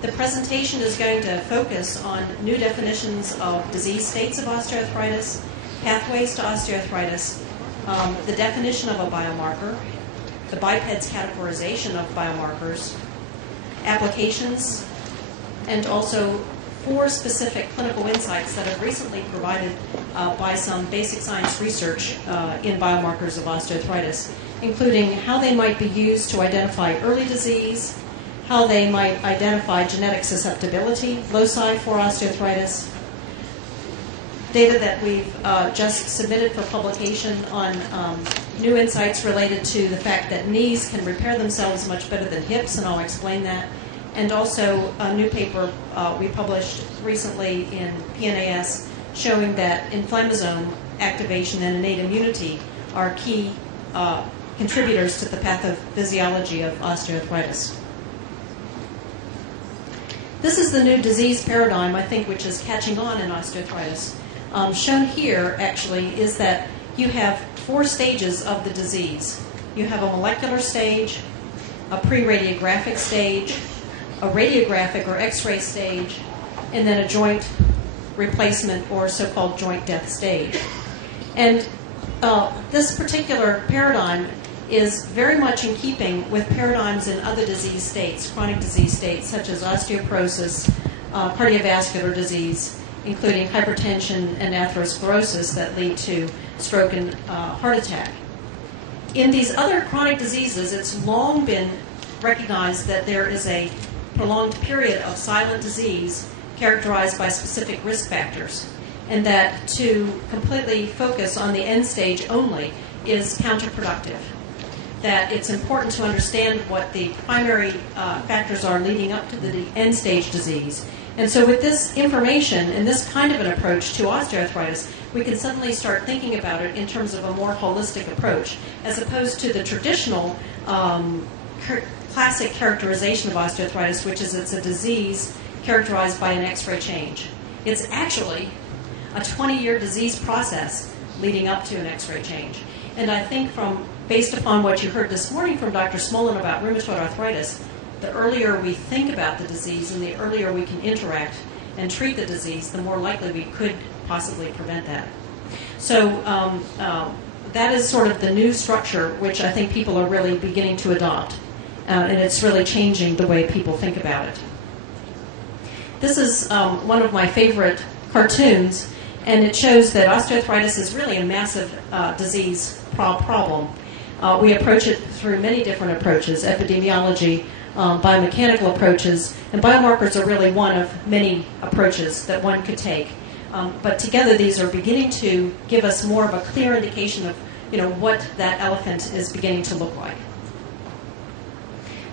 The presentation is going to focus on new definitions of disease states of osteoarthritis, pathways to osteoarthritis, the definition of a biomarker, the biped's categorization of biomarkers, applications, and also 4 specific clinical insights that have recently provided by some basic science research in biomarkers of osteoarthritis, including how they might be used to identify early disease, how they might identify genetic susceptibility, loci for osteoarthritis, data that we've just submitted for publication on new insights related to the fact that knees can repair themselves much better than hips, and I'll explain that. And also a new paper we published recently in PNAS showing that inflammasome activation and innate immunity are key contributors to the pathophysiology of osteoarthritis. This is the new disease paradigm, I think, which is catching on in osteoarthritis. Shown here, actually, is that you have 4 stages of the disease. You have a molecular stage, a pre-radiographic stage, a radiographic or X-ray stage, and then a joint replacement or so-called joint death stage. And this particular paradigm is very much in keeping with paradigms in other disease states, chronic disease states such as osteoporosis, cardiovascular disease, including hypertension and atherosclerosis that lead to stroke and heart attack. In these other chronic diseases, it's long been recognized that there is a prolonged period of silent disease characterized by specific risk factors, and that to completely focus on the end stage only is counterproductive. That it's important to understand what the primary factors are leading up to the end stage disease. And so with this information and this kind of an approach to osteoarthritis, we can suddenly start thinking about it in terms of a more holistic approach, as opposed to the traditional classic characterization of osteoarthritis, which is it's a disease characterized by an X-ray change. It's actually a 20-year disease process leading up to an X-ray change. And I think based upon what you heard this morning from Dr. Smolin about rheumatoid arthritis, the earlier we think about the disease and the earlier we can interact and treat the disease, the more likely we could possibly prevent that. So that is sort of the new structure which I think people are really beginning to adopt. And it's really changing the way people think about it. This is one of my favorite cartoons, and it shows that osteoarthritis is really a massive disease problem. We approach it through many different approaches, epidemiology, biomechanical approaches, and biomarkers are really one of many approaches that one could take. But together these are beginning to give us more of a clear indication of what that elephant is beginning to look like.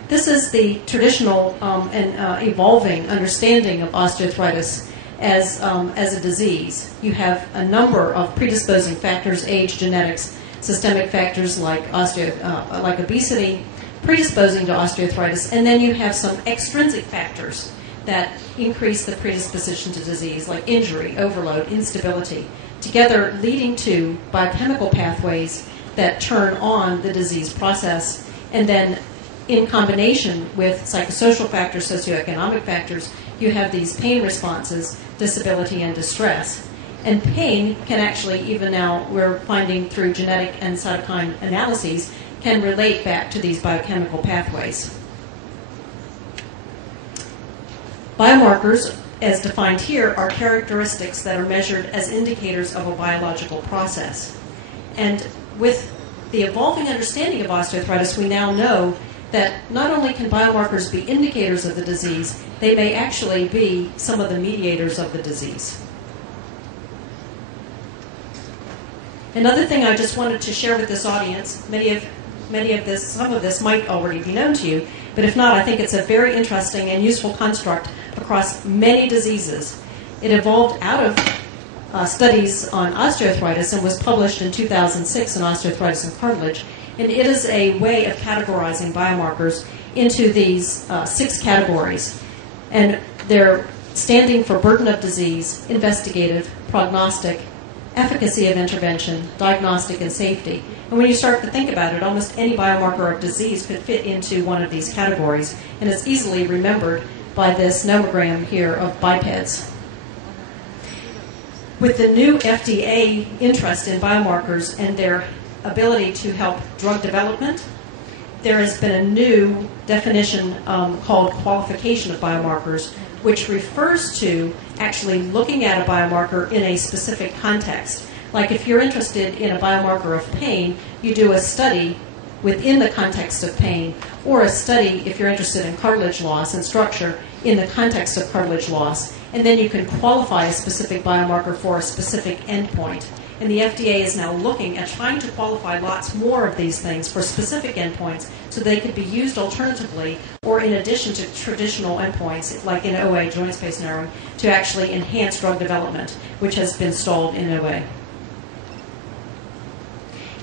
This is the traditional and evolving understanding of osteoarthritis as a disease. You have a number of predisposing factors, age, genetics, systemic factors like obesity, predisposing to osteoarthritis, and then you have some extrinsic factors that increase the predisposition to disease, like injury, overload, instability, together leading to biochemical pathways that turn on the disease process, and then in combination with psychosocial factors, socioeconomic factors, you have these pain responses, disability and distress. And pain can actually, even now we're finding through genetic and cytokine analyses, can relate back to these biochemical pathways. Biomarkers, as defined here, are characteristics that are measured as indicators of a biological process. And with the evolving understanding of osteoarthritis, we now know that not only can biomarkers be indicators of the disease, they may actually be some of the mediators of the disease. Another thing I just wanted to share with this audience, some of this might already be known to you, but if not, I think it's a very interesting and useful construct across many diseases. It evolved out of studies on osteoarthritis and was published in 2006 in Osteoarthritis and Cartilage. And it is a way of categorizing biomarkers into these 6 categories. And they're standing for burden of disease, investigative, prognostic, efficacy of intervention, diagnostic, and safety. And when you start to think about it, almost any biomarker of disease could fit into one of these categories. And it's easily remembered by this nomogram here of bipeds. With the new FDA interest in biomarkers and their ability to help drug development, there has been a new definition called qualification of biomarkers, which refers to actually looking at a biomarker in a specific context. Like if you're interested in a biomarker of pain, you do a study within the context of pain, or a study, if you're interested in cartilage loss and structure, in the context of cartilage loss. And then you can qualify a specific biomarker for a specific endpoint. And the FDA is now looking at trying to qualify lots more of these things for specific endpoints so they could be used alternatively or in addition to traditional endpoints, like in OA, joint space narrowing, to actually enhance drug development, which has been stalled in OA.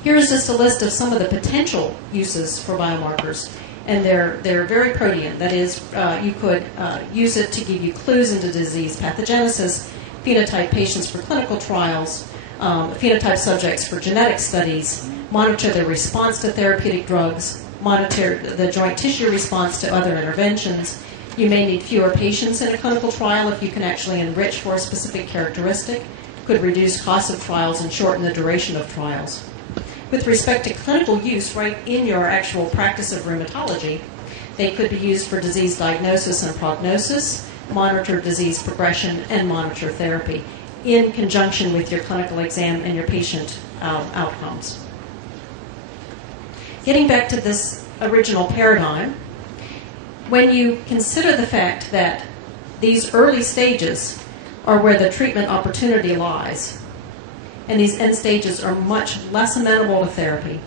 Here's just a list of some of the potential uses for biomarkers. And they're very protean. That is, you could use it to give you clues into disease pathogenesis, phenotype patients for clinical trials, phenotype subjects for genetic studies, monitor their response to therapeutic drugs, monitor the joint tissue response to other interventions. You may need fewer patients in a clinical trial if you can actually enrich for a specific characteristic, could reduce costs of trials and shorten the duration of trials. With respect to clinical use right in your actual practice of rheumatology, they could be used for disease diagnosis and prognosis, monitor disease progression, and monitor therapy in conjunction with your clinical exam and your patient outcomes. Getting back to this original paradigm, when you consider the fact that these early stages are where the treatment opportunity lies, and these end stages are much less amenable to therapy,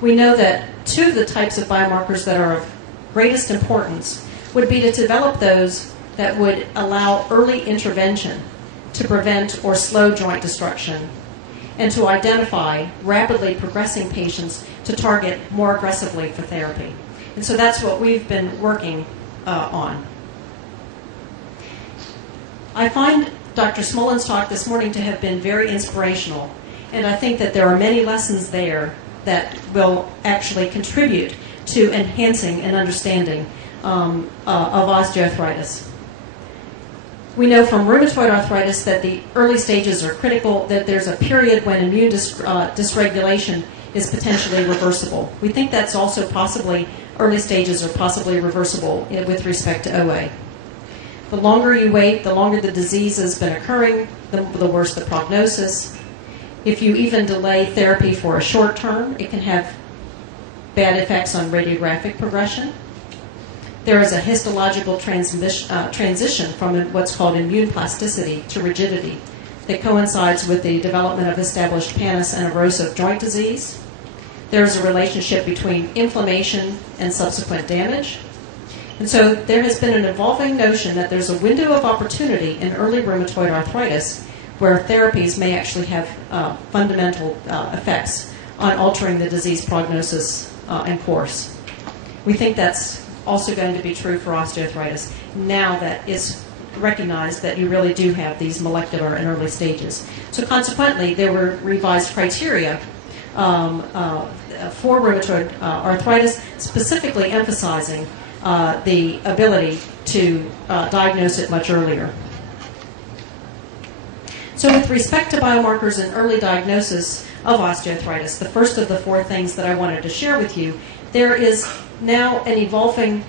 we know that two of the types of biomarkers that are of greatest importance would be to develop those that would allow early intervention to prevent or slow joint destruction, and to identify rapidly progressing patients to target more aggressively for therapy. And so that's what we've been working on. I find Dr. Smollen's talk this morning to have been very inspirational, and I think that there are many lessons there that will actually contribute to enhancing an understanding of osteoarthritis. We know from rheumatoid arthritis that the early stages are critical, that there's a period when immune dysregulation is potentially reversible. We think that's also possibly, early stages are possibly reversible with respect to OA. The longer you wait, the longer the disease has been occurring, the worse the prognosis. If you even delay therapy for a short term, it can have bad effects on radiographic progression. There is a histological transition from what's called immune plasticity to rigidity that coincides with the development of established pannus and erosive joint disease. There is a relationship between inflammation and subsequent damage. And so there has been an evolving notion that there's a window of opportunity in early rheumatoid arthritis where therapies may actually have fundamental effects on altering the disease prognosis and course. We think that's also going to be true for osteoarthritis now that it's recognized that you really do have these molecular and early stages. So consequently, there were revised criteria for rheumatoid arthritis, specifically emphasizing the ability to diagnose it much earlier. So with respect to biomarkers and early diagnosis of osteoarthritis, the first of the four things that I wanted to share with you, there is now an evolving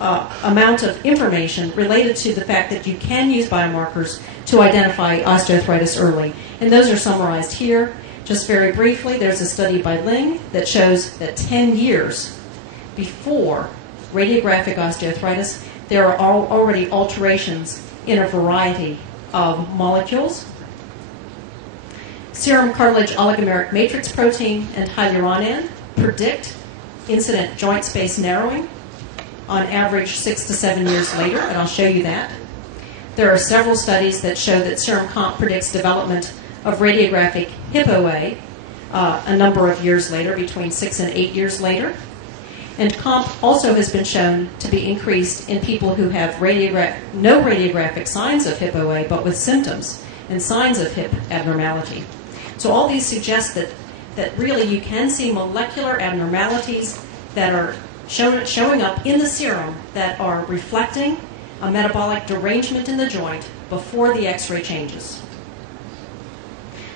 amount of information related to the fact that you can use biomarkers to identify osteoarthritis early. And those are summarized here. Just very briefly, there's a study by Ling that shows that 10 years before radiographic osteoarthritis, there are already alterations in a variety of molecules. Serum cartilage oligomeric matrix protein and hyaluronan predict incident joint space narrowing on average 6 to 7 years later, and I'll show you that. There are several studies that show that serum comp predicts development of radiographic hip OA a number of years later, between 6 and 8 years later. And comp also has been shown to be increased in people who have no radiographic signs of hip OA, but with symptoms and signs of hip abnormality. So all these suggest that really you can see molecular abnormalities that are showing up in the serum that are reflecting a metabolic derangement in the joint before the X-ray changes.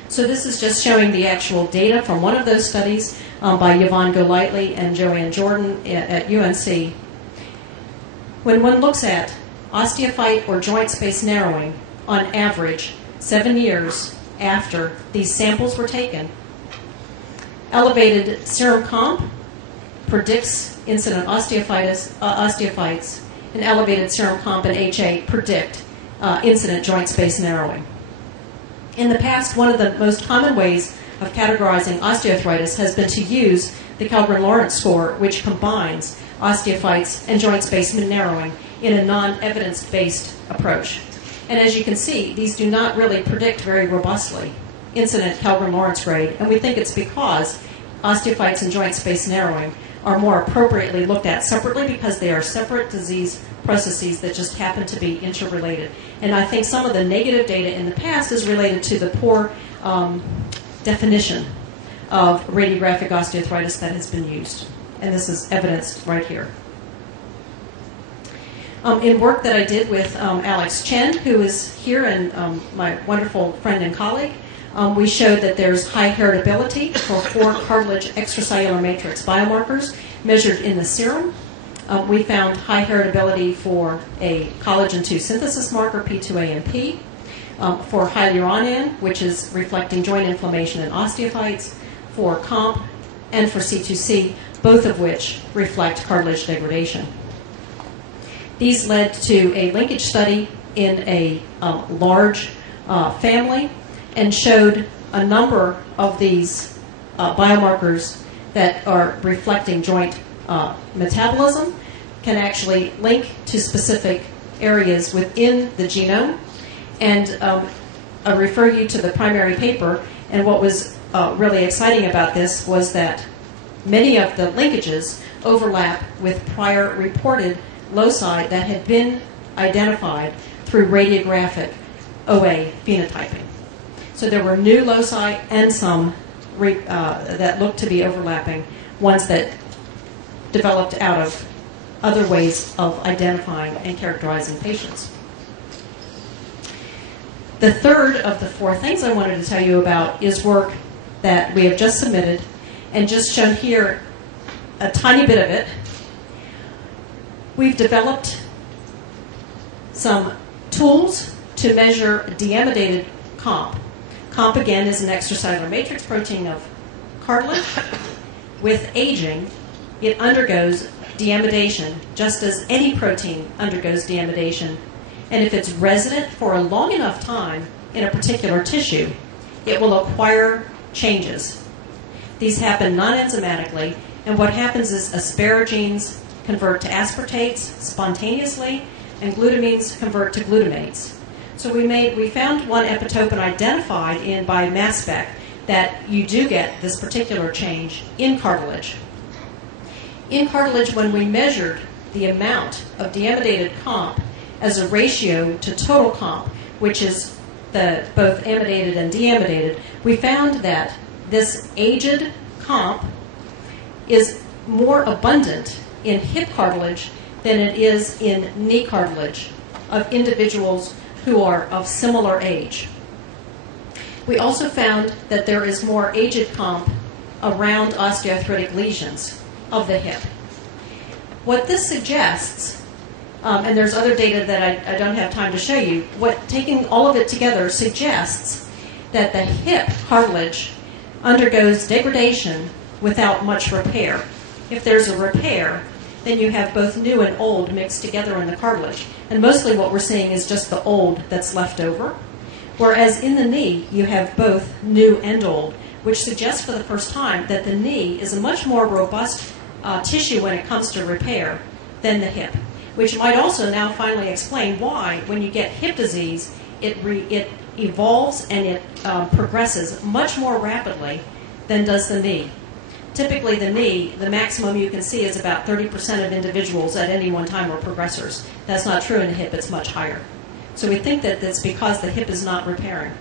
So this is just showing the actual data from one of those studies by Yvonne Golightly and Joanne Jordan at UNC. When one looks at osteophyte or joint space narrowing, on average, 7 years after these samples were taken, elevated serum comp predicts incident osteophytes, and elevated serum comp and HA predict incident joint space narrowing. In the past, one of the most common ways of categorizing osteoarthritis has been to use the Kellgren-Lawrence score, which combines osteophytes and joint space narrowing in a non-evidence-based approach. And as you can see, these do not really predict very robustly incident Kellgren-Lawrence grade, and we think it's because osteophytes and joint space narrowing are more appropriately looked at separately because they are separate disease processes that just happen to be interrelated. And I think some of the negative data in the past is related to the poor definition of radiographic osteoarthritis that has been used. And this is evidenced right here. In work that I did with Alex Chen, who is here, and my wonderful friend and colleague, we showed that there's high heritability for 4 cartilage extracellular matrix biomarkers measured in the serum. We found high heritability for a collagen 2 synthesis marker, P2AMP, for hyaluronan, which is reflecting joint inflammation in osteophytes, for COMP, and for C2C, both of which reflect cartilage degradation. These led to a linkage study in a large family and showed a number of these biomarkers that are reflecting joint metabolism can actually link to specific areas within the genome. And I refer you to the primary paper, and what was really exciting about this was that many of the linkages overlap with prior reported loci that had been identified through radiographic OA phenotyping. So there were new loci and some that looked to be overlapping, ones that developed out of other ways of identifying and characterizing patients. The third of the 4 things I wanted to tell you about is work that we have just submitted and just shown here a tiny bit of it. We've developed some tools to measure deamidated COMP. COMP, again, is an extracellular matrix protein of cartilage. With aging, it undergoes deamidation, just as any protein undergoes deamidation. And if it's resident for a long enough time in a particular tissue, it will acquire changes. These happen non-enzymatically, and what happens is asparagines convert to aspartates spontaneously, and glutamines convert to glutamates. So we found one epitope and identified by mass spec that you do get this particular change in cartilage. In cartilage, when we measured the amount of deamidated COMP as a ratio to total COMP, which is both amidated and deamidated, we found that this aged COMP is more abundant in hip cartilage than it is in knee cartilage of individuals who are of similar age. We also found that there is more aged COMP around osteoarthritic lesions of the hip. What this suggests, and there's other data that I don't have time to show you, taking all of it together suggests that the hip cartilage undergoes degradation without much repair. If there's a repair, then you have both new and old mixed together in the cartilage. And mostly what we're seeing is just the old that's left over. Whereas in the knee, you have both new and old, which suggests for the first time that the knee is a much more robust tissue when it comes to repair than the hip, which might also now finally explain why, when you get hip disease, it evolves and it progresses much more rapidly than does the knee. Typically, the knee, the maximum you can see is about 30% of individuals at any one time are progressors. That's not true in the hip, it's much higher. So we think that that's because the hip is not repairing.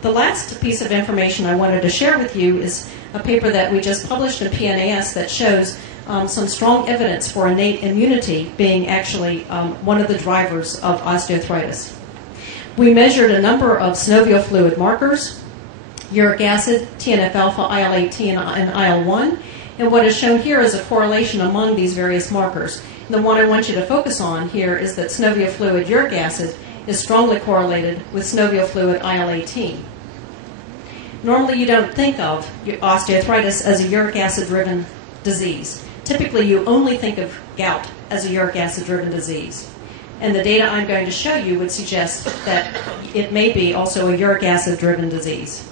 The last piece of information I wanted to share with you is a paper that we just published in PNAS that shows some strong evidence for innate immunity being actually one of the drivers of osteoarthritis. We measured a number of synovial fluid markers, uric acid, TNF-alpha, IL-18, and IL-1, and what is shown here is a correlation among these various markers. And the one I want you to focus on here is that synovial fluid uric acid is strongly correlated with synovial fluid IL-18. Normally you don't think of osteoarthritis as a uric acid-driven disease. Typically you only think of gout as a uric acid-driven disease. And the data I'm going to show you would suggest that it may be also a uric acid-driven disease.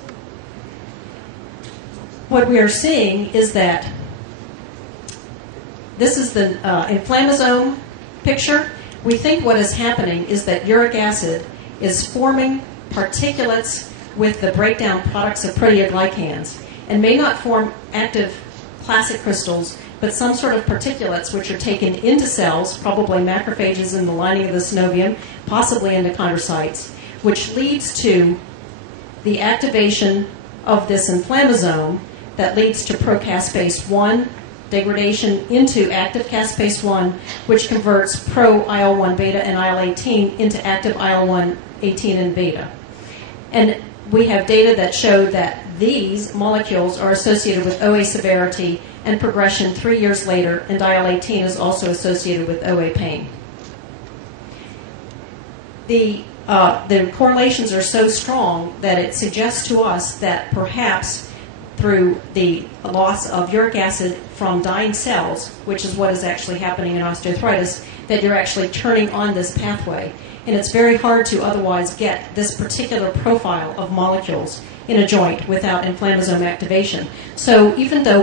What we are seeing is that this is the inflammasome picture. We think what is happening is that uric acid is forming particulates with the breakdown products of proteoglycans and may not form active classic crystals, but some sort of particulates which are taken into cells, probably macrophages in the lining of the synovium, possibly into chondrocytes, which leads to the activation of this inflammasome that leads to pro-caspase 1 degradation into active caspase 1, which converts pro-IL-1 beta and IL-18 into active IL-1, 18, and beta. And we have data that show that these molecules are associated with OA severity and progression 3 years later, and IL-18 is also associated with OA pain. The correlations are so strong that it suggests to us that perhaps through the loss of uric acid from dying cells, which is what is actually happening in osteoarthritis, that you're actually turning on this pathway. And it's very hard to otherwise get this particular profile of molecules in a joint without inflammasome activation. So even though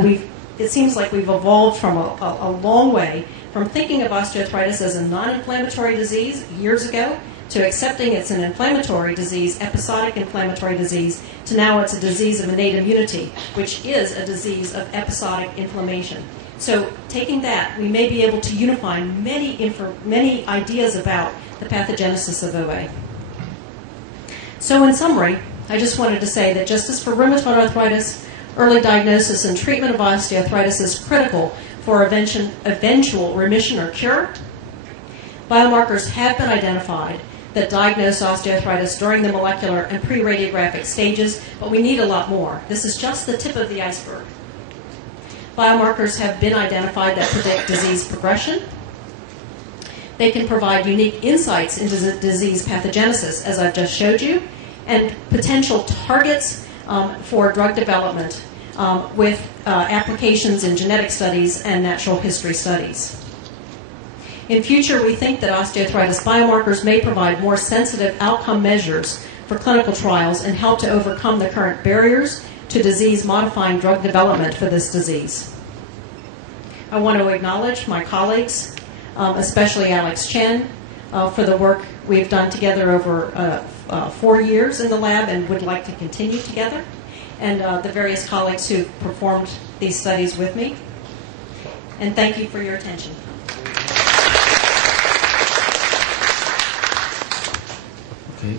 it seems like we've evolved from a long way from thinking of osteoarthritis as a non-inflammatory disease years ago to accepting it's an inflammatory disease, episodic inflammatory disease, to now it's a disease of innate immunity, which is a disease of episodic inflammation. So taking that, we may be able to unify many ideas about the pathogenesis of OA. So in summary, I just wanted to say that just as for rheumatoid arthritis, early diagnosis and treatment of osteoarthritis is critical for eventual remission or cure. Biomarkers have been identified that diagnose osteoarthritis during the molecular and pre-radiographic stages, but we need a lot more. This is just the tip of the iceberg. Biomarkers have been identified that predict disease progression. They can provide unique insights into the disease pathogenesis, as I've just showed you, and potential targets for drug development with applications in genetic studies and natural history studies. In future, we think that osteoarthritis biomarkers may provide more sensitive outcome measures for clinical trials and help to overcome the current barriers to disease-modifying drug development for this disease. I want to acknowledge my colleagues, especially Alex Chen, for the work we've done together over 4 years in the lab and would like to continue together, and the various colleagues who performed these studies with me. And thank you for your attention. Okay.